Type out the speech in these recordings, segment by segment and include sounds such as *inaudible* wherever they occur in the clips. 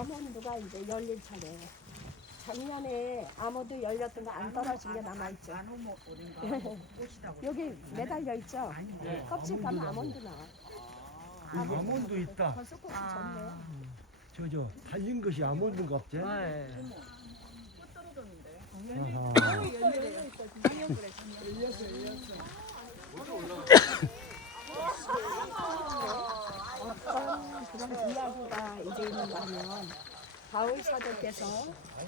아몬드가 이제 열릴 차례. 작년에 아몬드 열렸던 거 안 떨어진 게 남아있죠. 여기 매달려 있죠? 껍질 까면 아몬드 나와. 아몬드 있다. 벌써 꽃이 졌네. 저저 달린 것이 아몬드인가 없지? 네. 아하. *laughs* 어떤 그런 이야기가 이제 있는가면 바울 사도께서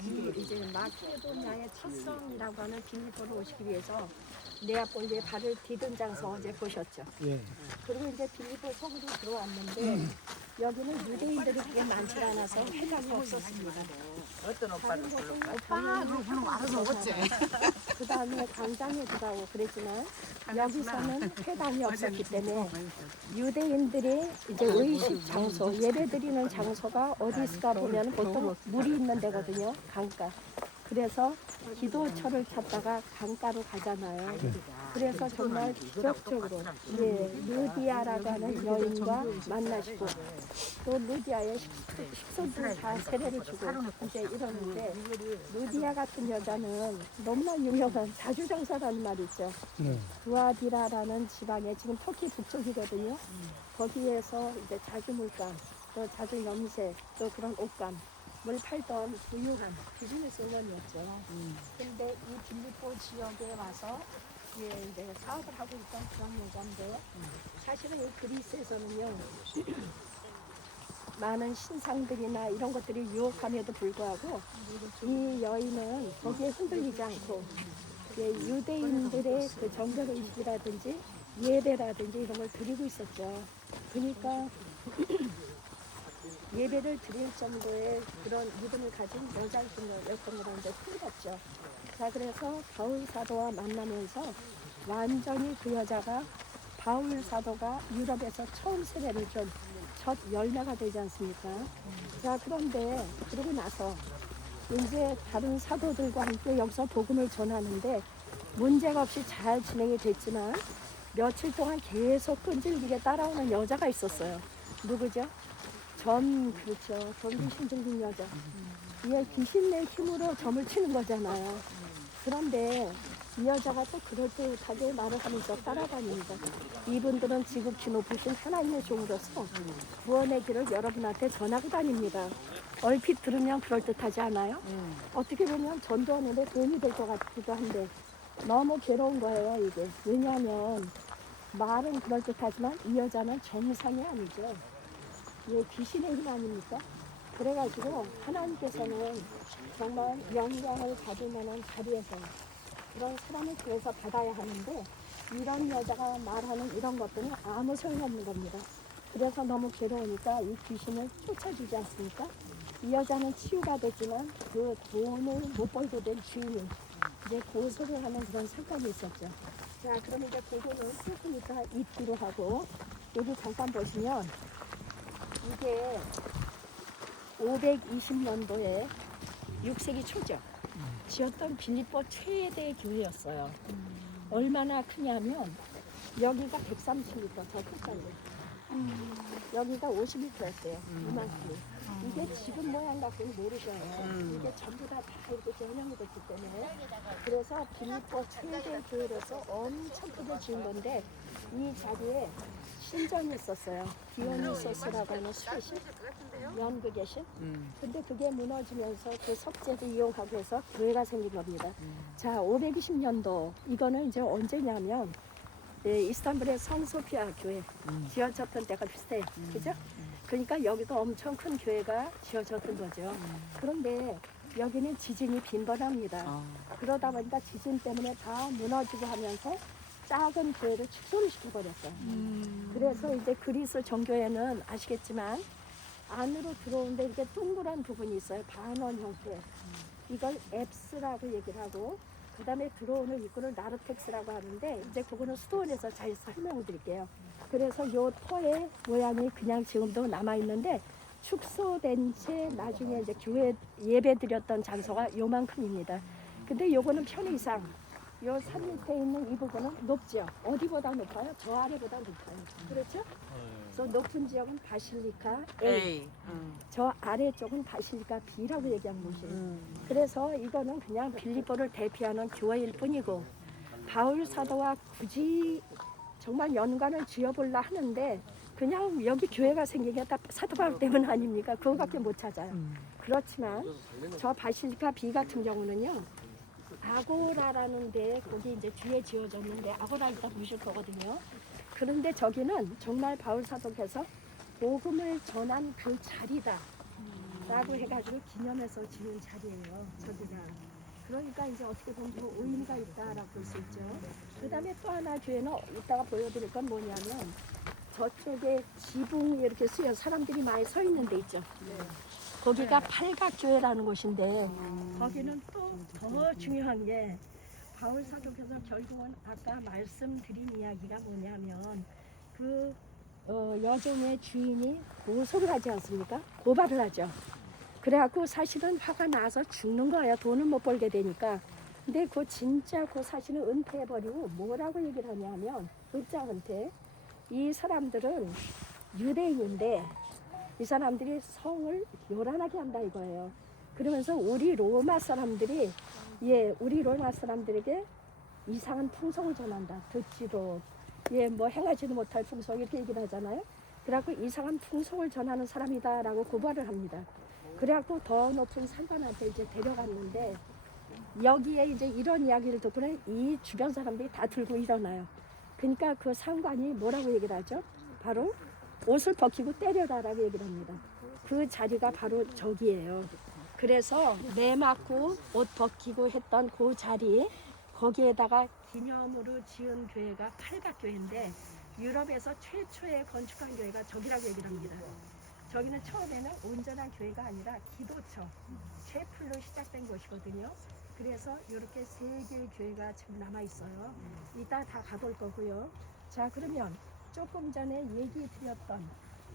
이게 이제 마케도냐의 첫성이라고 하는 빌리포를 오시기 위해서 네아폴리에 발을 디든 장소 어제 보셨죠. 예. 그리고 이제 빌리포 성으로 들어왔는데 여기는 유대인들이 그렇게 많지 않아서 회당이 없었습니다. 어떤 오빠를 불러? 오빠 그럼 알아서 먹었지. 그 다음에 광장에 들어가고 그랬지만 여기서는 회당이 없었기 때문에 유대인들이 이제 의식 장소 예배 드리는 장소가 어디 있을까 보면 보통 물이 있는 데거든요. 강가. 그래서 기도처를 찾다가 강가로 가잖아요. 그래서 정말 기적적으로 예, 루디아라고 하는 여인과 만나시고 또 루디아의 식- 식소들 다 세례를 주고 이제 이러는데 루디아 같은 여자는 너무나 유명한 자주정사라는 말이 있죠. 네. 두아디라라는 지방에 지금 터키 북쪽이거든요. 거기에서 이제 자주물감, 또 자주 염색, 또 그런 옷감 을 팔던 부유한 비즈니스원이었죠. 근데 이 빌리포 지역에 와서 예, 이제 사업을 하고 있던 그런 여자인데 사실은 이 그리스에서는요 많은 신상들이나 이런 것들이 유혹함에도 불구하고 이 여인은 거기에 흔들리지 않고 예, 유대인들의 그 정결 의식이라든지 예배라든지 이런 걸 드리고 있었죠. 그러니까 *clears throat* 예배를 드릴 정도의 그런 믿음을 가진 여자였던 거는 이제 틀렸죠. 자, 그래서 바울 사도와 만나면서 완전히 그 여자가 바울 사도가 유럽에서 처음 세례를 좀 첫 열매가 되지 않습니까? 자, 그런데 그러고 나서 이제 다른 사도들과 함께 여기서 복음을 전하는데 문제가 없이 잘 진행이 됐지만 며칠 동안 계속 끈질기게 따라오는 여자가 있었어요. 누구죠? 점, 그렇죠. 점 귀신 들린 여자. 이게 귀신의 힘으로 점을 치는 거잖아요. 그런데 이 여자가 또 그럴듯하게 말을 하면서 따라다닙니다. 이분들은 지극히 높으신 하나님의 종으로서 구원의 길을 여러분한테 전하고 다닙니다. 얼핏 들으면 그럴듯하지 않아요? 어떻게 보면 전도하는데 도움이 될 것 같기도 한데 너무 괴로운 거예요, 이게. 왜냐하면 말은 그럴듯하지만 이 여자는 정상이 아니죠. 예, 귀신의 힘 아닙니까? 그래가지고 하나님께서는 정말 영광을 받을 만한 자리에서 그런 사람을 통해서 받아야 하는데 이런 여자가 말하는 이런 것들은 아무 소용없는 겁니다. 그래서 너무 괴로우니까 이 귀신을 쫓아주지 않습니까? 이 여자는 치유가 됐지만 그 돈을 못 벌게 된 주인이 이제 고소를 하는 그런 사건이 있었죠. 자, 그럼 이제 조금 이따 잊기로 하고 여기 잠깐 보시면 이게 520년도에 6세기 초죠. 지었던 빌립보 최대 교회였어요. 얼마나 크냐면 여기가 130m 저 끝까지. 여기가 50m였어요. 이만큼. 이게 지금 모양 갖고는 모르셔요. 이게 전부 다, 다 이렇게 전형이 됐기 때문에. 그래서 빌립보 최대 교회로서 엄청 크게 지은 건데 이 자리에 신전이 있었어요. 디오니소스라고 하는 수계신, 연극계신. 근데 그게 무너지면서 그 석재도 이용하고 해서 교회가 생긴 겁니다. 자, 520년도 이거는 이제 언제냐면 예, 이스탄불의 성소피아 교회 지어졌던 때가 비슷해, 그죠? 그러니까 여기도 엄청 큰 교회가 지어졌던 거죠. 그런데 여기는 지진이 빈번합니다. 그러다 보니까 지진 때문에 다 무너지고 하면서 작은 교회를 축소를 시켜버렸어요. 그래서 이제 그리스 정교회는 아시겠지만 안으로 들어오는데 이렇게 동그란 부분이 있어요. 반원 형태. 이걸 앱스라고 얘기를 하고 그 다음에 들어오는 입구를 나르텍스라고 하는데 이제 그거는 수도원에서 잘 설명을 드릴게요. 그래서 요 터의 모양이 그냥 지금도 남아 있는데 축소된 채 나중에 이제 교회 예배 드렸던 장소가 요만큼입니다. 근데 요거는 편의상 요 산 밑에 있는 이 부분은 높죠. 어디보다 높아요? 저 아래보다 높아요. 그렇죠? 그래서 높은 지역은 바실리카 A, 에이. 응. 저 아래쪽은 바실리카 B라고 얘기하는 곳이에요. 응. 그래서 이거는 그냥 빌리보를 대표하는 교회일 뿐이고 바울 사도와 굳이 정말 연관을 지어보려 하는데 그냥 여기 교회가 생긴 게다 사도 바울 때문 아닙니까? 그거밖에 못 찾아요. 그렇지만 저 바실리카 B 같은 경우는요. 아고라라는 데 거기 이제 뒤에 지어졌는데 아고라 일단 보실 거거든요. 그런데 저기는 정말 바울 사도께서 복음을 전한 그 자리다. 라고 해가지고 기념해서 지은 자리예요. 저기가. 그러니까 이제 어떻게 보면 뭐 의미가 있다라고 볼 수 있죠. 그 다음에 또 하나 교회는 이따가 보여드릴 건 뭐냐면 저쪽에 지붕이 이렇게 쓰여 사람들이 많이 서 있는 데 있죠. 거기가 팔각교회라는 곳인데 거기는 또 더 중요한 게 바울 사도께서 결국은 아까 말씀드린 이야기가 뭐냐면 그 어, 여종의 주인이 고소를 하지 않습니까? 고발을 하죠. 그래갖고 사실은 화가 나서 죽는 거예요. 돈을 못 벌게 되니까. 근데 그 진짜 그 사실은 은퇴해버리고 뭐라고 얘기를 하냐면 은퇴. 이 사람들은 유대인인데 이 사람들이 성을 요란하게 한다 이거예요. 그러면서 우리 로마 사람들이 예 우리 로마 사람들에게 이상한 풍성을 전한다. 듣지도 예뭐 행하지도 못할 풍성 이렇게 얘기를 하잖아요. 그래갖고 이상한 풍성을 전하는 사람이다라고 고발을 합니다. 그래갖고 더 높은 상관한테 이제 데려갔는데 여기에 이제 이런 이야기를 듣고는 이 주변 사람들이 다 들고 일어나요. 그러니까 그 상관이 뭐라고 얘기를 하죠? 바로 옷을 벗기고 때려라라고 얘기를 합니다. 그 자리가 바로 저기예요. 그래서 매 맞고 옷 벗기고 했던 그 자리 거기에다가 기념으로 지은 교회가 팔각교회인데 유럽에서 최초의 건축한 교회가 저기라고 얘기를 합니다. 저기는 처음에는 온전한 교회가 아니라 기도처, 셰플로 시작된 곳이거든요. 그래서 이렇게 세 개의 교회가 지금 남아 있어요. 이따 다 가볼 거고요. 자 그러면 조금 전에 얘기 드렸던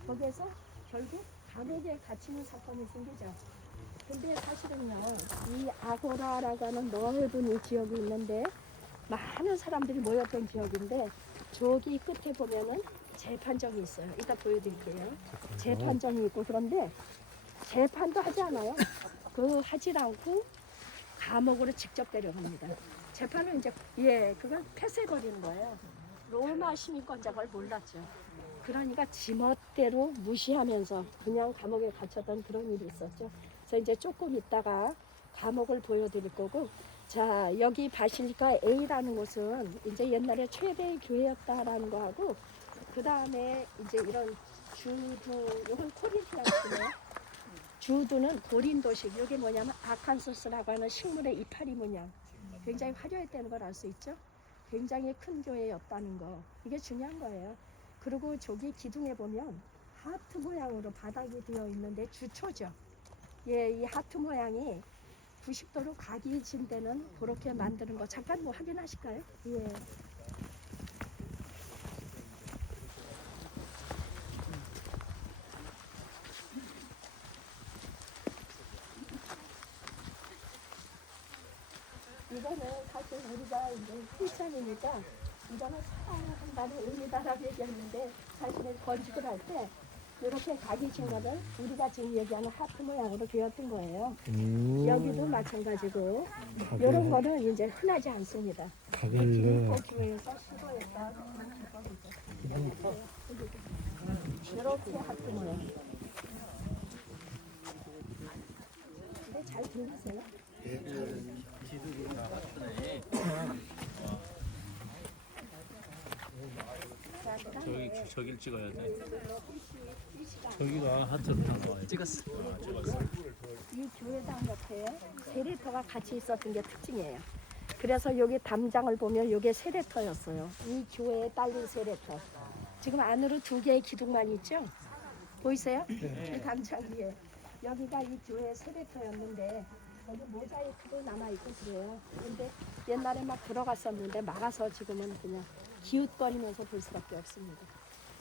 거기에서 결국 감옥에 갇히는 사건이 생기죠. 근데 사실은요, 이 아고라라고 하는 넓은 이 지역이 있는데 많은 사람들이 모였던 지역인데 저기 끝에 보면은 재판정이 있어요. 이따 보여드릴게요. 재판정이 있고 그런데 재판도 하지 않아요. 그 하지 않고 감옥으로 직접 데려갑니다. 재판은 이제 예 그걸 폐쇄해 버리는 거예요. 로마 시민권자가 그걸 몰랐죠. 그러니까 지멋대로 무시하면서 그냥 감옥에 갇혔던 그런 일이 있었죠. 그래서 이제 조금 있다가 감옥을 보여드릴 거고 자 여기 바실리카 A라는 곳은 이제 옛날에 최대의 교회였다라는 거하고 그 다음에 이제 이런 주두 이건 코린티아스네요. 주두는 고린도식 이게 뭐냐면 아칸소스라고 하는 식물의 이파리 문양 굉장히 화려했다는 걸 알 수 있죠. 굉장히 큰 교회였다는 거 이게 중요한 거예요. 그리고 저기 기둥에 보면 하트 모양으로 바닥이 되어 있는데 주초죠. 예, 이 하트 모양이 90도로 각이 진 데는 그렇게 만드는 거 잠깐 뭐 확인하실까요? 예. 이거는 사실 우리가 이제 크리스천이니까 이거는 사랑한다는 의미다라고 얘기했는데 사실은 건축을 할 때 이렇게 각이 진 거를 우리가 지금 얘기하는 하트 모양으로 되었던 거예요. 음, 여기도 마찬가지고 이런 거는 이제 흔하지 않습니다. 각을 교회에서 시도했다. 이렇게 하트 모양. 근데 잘 들리세요? 자, 그다음에 저기 저길 찍어야 돼. 저기가 하트를 나와. 찍었어. 아, 찍었어. 이 교회당 옆에 세례터가 같이 있었던 게 특징이에요. 그래서 여기 담장을 보면 이게 세례터였어요. 이 교회에 딸린 세례터. 지금 안으로 두 개의 기둥만 있죠? 보이세요? 이 담장 위에. 여기가 이 교회 세례터였는데 여기 모자이크도 남아있고 그래요. 근데 옛날에 막 들어갔었는데 막아서 지금은 그냥 기웃거리면서 볼 수밖에 없습니다.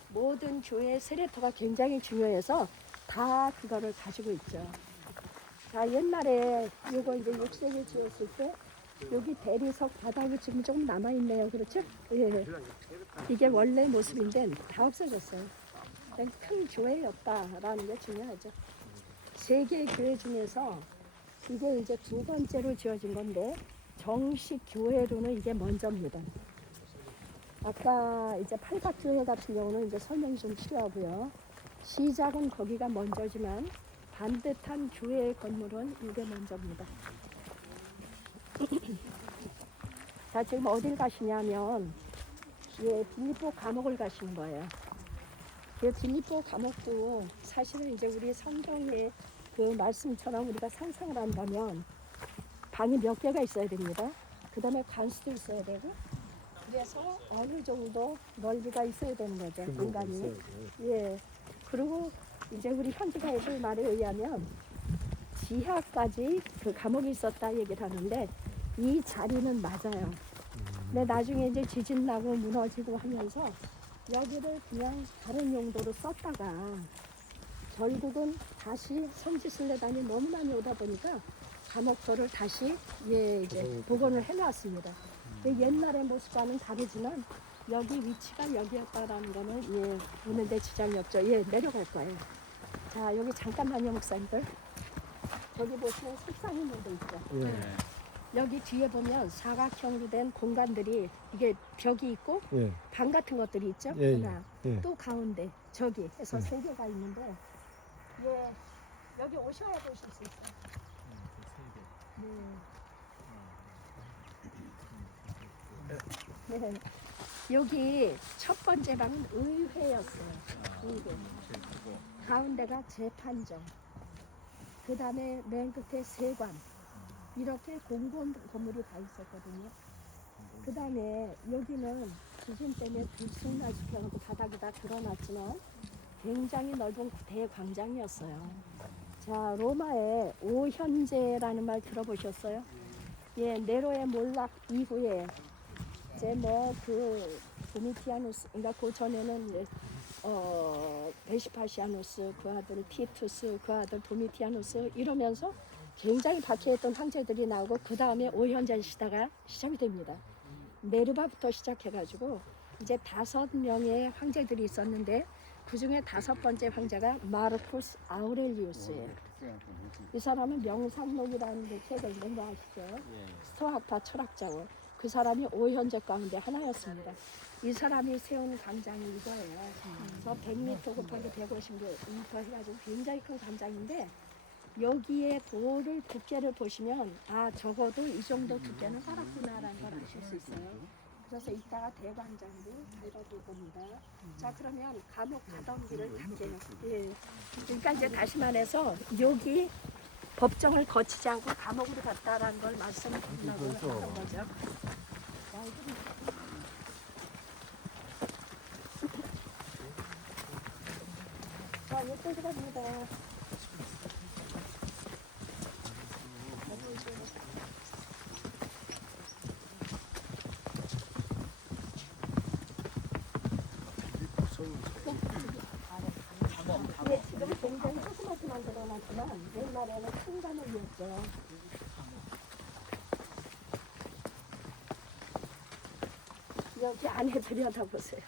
모든 교회 세례터가 굉장히 중요해서 다 그거를 가지고 있죠. 자, 옛날에 이거 이제 6세기 지었을 때 여기 대리석 바닥이 지금 조금 남아 있네요. 그렇죠? 예. 이게 원래 모습인데 다 없어졌어요. 큰 교회였다라는 게 중요하죠. 세 개의 교회 중에서 이게 이제 두 번째로 지어진 건데 정식 교회로는 이게 먼저입니다. 아까 이제 팔각교회 같은 경우는 이제 설명이 좀 필요하고요. 시작은 거기가 먼저지만 반듯한 교회 건물은 이게 먼저입니다. *clears throat* 자, 지금 어딜 가시냐면, 예, 빌립보 감옥을 가시는 거예요. 그 빌립보 감옥도 사실은 이제 우리 성경의 그 말씀처럼 우리가 상상을 한다면 방이 몇 개가 있어야 됩니다. 그 다음에 간수도 있어야 되고, 그래서 어느 정도 넓이가 있어야 되는 거죠, 공간이. 예. 그리고 이제 우리 현지가이들 말에 의하면 지하까지 그 감옥이 있었다 얘기를 하는데 이 자리는 맞아요. 근데 나중에 이제 지진 나고 무너지고 하면서 여기를 그냥 다른 용도로 썼다가 결국은 다시 성지순례단이 너무 많이 오다 보니까 감옥도를 다시 예 이제 복원을 해놨습니다. 근데 옛날의 모습과는 다르지만 여기 위치가 여기였다라는 거는 예 오는데 지장이 없죠. 예 내려갈 거예요. 자 여기 잠깐만요 목사님들. 저기 보시면 색상 있는 데 있죠. 네. 여기 뒤에 보면 사각형으로 된 공간들이 이게 벽이 있고 예. 방 같은 것들이 있죠. 예, 하나 예. 또 가운데 저기 해서 예. 세 개가 있는데 예 여기 오셔야 보실 수 있어요. 네. 네. 여기 첫 번째 방은 의회였어요. 의회. 가운데가 재판정. 그 다음에 맨 끝에 세관. 이렇게 공공 건물이 다 있었거든요. 그 다음에 여기는 지진 때문에 들쑥날쑥해가지고 바닥이 다 드러났지만 굉장히 넓은 대광장이었어요. 자, 로마의 오현제라는 말 들어보셨어요? 예, 네로의 몰락 이후에 이제 뭐그 도미티아누스, 그러니까 그 전에는 어 베시파시아누스 그 아들 티투스 그 아들 도미티아누스 이러면서 굉장히 박해했던 황제들이 나오고 그 다음에 오현전 시대가 시작이 됩니다. 네르바부터 시작해가지고 이제 다섯 명의 황제들이 있었는데 그 중에 다섯 번째 황제가 마르쿠스 아우렐리우스예요. 이 사람은 명상록이라는 그 책을 있는 거 아시죠? 스토아파 철학자고 그 사람이 오현제 가운데 하나였습니다. 이 사람이 세운 광장이 이거예요. 그래서 100m 곱하기 150m 해가지고 굉장히 큰 광장인데 여기에 돌을 두께를 보시면 아 적어도 이 정도 두께는 살았구나라는 걸 아실 수 있어요. 그래서 이따가 대광장도 들어볼 겁니다. 자 그러면 감옥 가던 길을 갈게요. 예. 그러니까 이제 다시 말해서 여기 법정을 거치지 않고 감옥으로 갔다라는 걸 말씀드리려고 하는 거죠. 자, 이쪽으로 갑니다. 예, 지금 굉장히 조그맣게만 드러났지만 옛날에는 큰 감옥이었죠. 여기 안에 들여다보세요.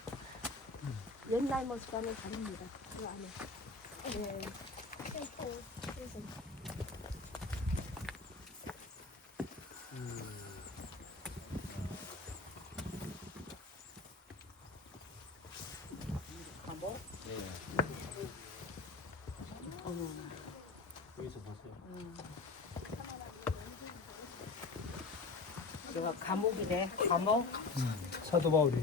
옛날 모습과는 다릅니다. 그 안에. 예. 탱크, 프리즌. 여기서 보세요. 제가 감옥이래. 감옥. 사도 바울이.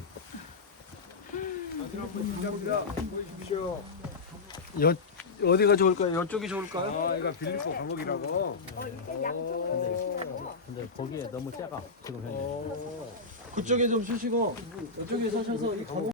여 어디가 좋을까요? 이쪽이 좋을까요? 아, 이거 빌리포 감옥이라고. 어, 양쪽으로 근데 거기에 너무 작아 지금 현재. 그쪽에 좀 쉬시고 이쪽에 서셔서 이 감옥